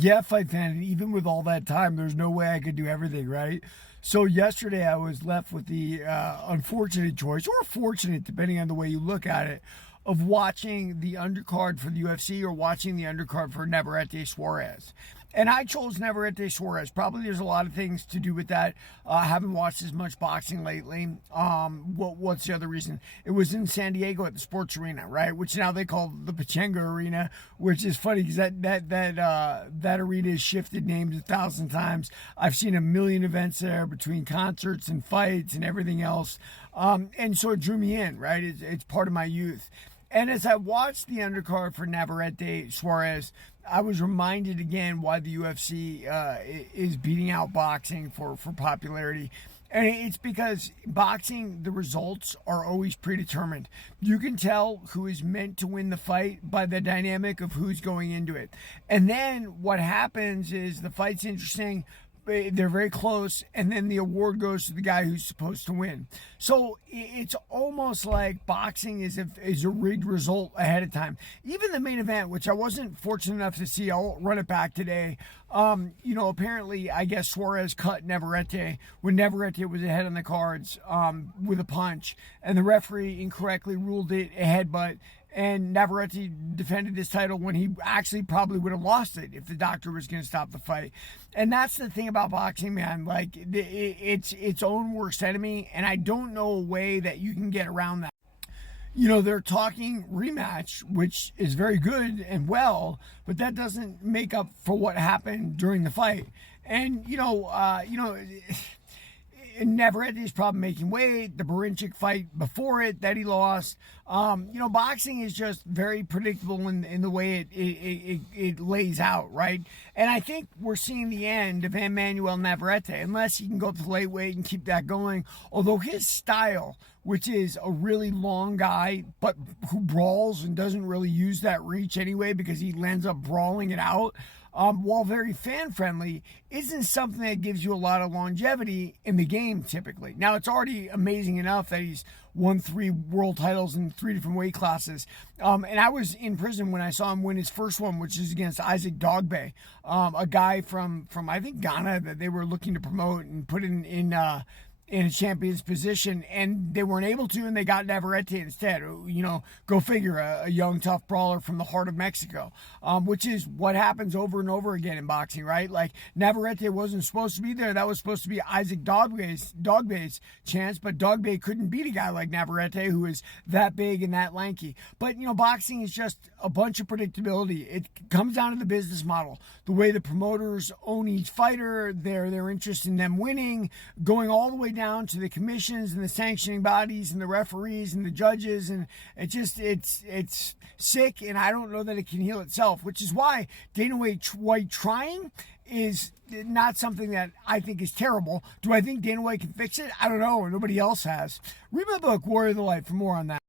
Yeah, fight fan. And even with all that time, there's no way I could do everything, right? So yesterday I was left with the unfortunate choice, or fortunate, depending on the way you look at it, of watching the undercard for the UFC or watching the undercard for Navarrete Suarez. And I chose Navarrete Suarez. Probably there's a lot of things to do with that. I haven't watched as much boxing lately. What's the other reason? It was in San Diego at the Sports Arena, right? Which now they call the Pachanga Arena, which is funny because that arena has shifted names 1,000 times. I've seen a million events there between concerts and fights and everything else. And so it drew me in, right? It's part of my youth. And as I watched the undercard for Navarrete Suarez, I was reminded again why the UFC is beating out boxing for popularity. And it's because boxing, the results are always predetermined. You can tell who is meant to win the fight by the dynamic of who's going into it. And then what happens is the fight's interesting, they're very close, and then the award goes to the guy who's supposed to win. So it's almost like boxing is a rigged result ahead of time. Even the main event, which I wasn't fortunate enough to see, I'll run it back today. Apparently, I guess Suarez cut Navarrete when Navarrete was ahead on the cards with a punch, and the referee incorrectly ruled it a headbutt. And Navarrete defended his title when he actually probably would have lost it if the doctor was going to stop the fight. And that's the thing about boxing, man. Like, it's its own worst enemy, and I don't know a way that you can get around that. They're talking rematch, which is very good and well, but that doesn't make up for what happened during the fight. And, Navarrete's probably making weight, the Barincic fight before it that he lost. Boxing is just very predictable in the way it lays out, right? And I think we're seeing the end of Emmanuel Navarrete, unless he can go up to the late weight and keep that going. Although his style, which is a really long guy, but who brawls and doesn't really use that reach anyway because he ends up brawling it out, while very fan-friendly, isn't something that gives you a lot of longevity in the game typically. Now, it's already amazing enough that he's won 3 world titles in 3 different weight classes. And I was in prison when I saw him win his first one, which is against Isaac Dogbe, a guy from I think Ghana that they were looking to promote and put in a champion's position, and they weren't able to, and they got Navarrete instead. Go figure, a young, tough brawler from the heart of Mexico, which is what happens over and over again in boxing, right? Like, Navarrete wasn't supposed to be there. That was supposed to be Isaac Dogbe's chance, but Dogbe couldn't beat a guy like Navarrete who is that big and that lanky. But, boxing is just a bunch of predictability. It comes down to the business model, the way the promoters own each fighter, their interest in them winning, going all the way down to the commissions and the sanctioning bodies and the referees and the judges, and it's sick, and I don't know that it can heal itself, which is why Dana White trying is not something that I think is terrible. Do I think Dana White can fix it? I don't know. Nobody else has. Read my book, Warrior of the Light, for more on that.